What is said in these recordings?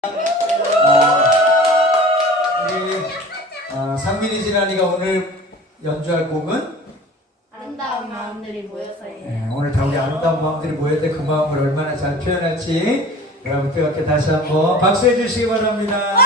아, 우리 아, 상민이 지란이가 오늘 연주할 곡은 아름다운 마음들이 모여서예요. 네, 오늘 다 우리 아름다운 마음들이 모였는데 그 마음을 얼마나 잘 표현할지 여러분 뜨겁게 다시 한번 박수해 주시기 바랍니다.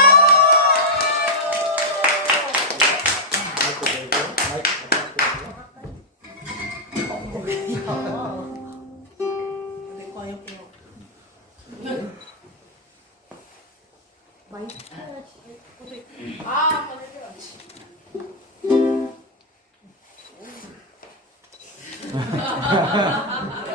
내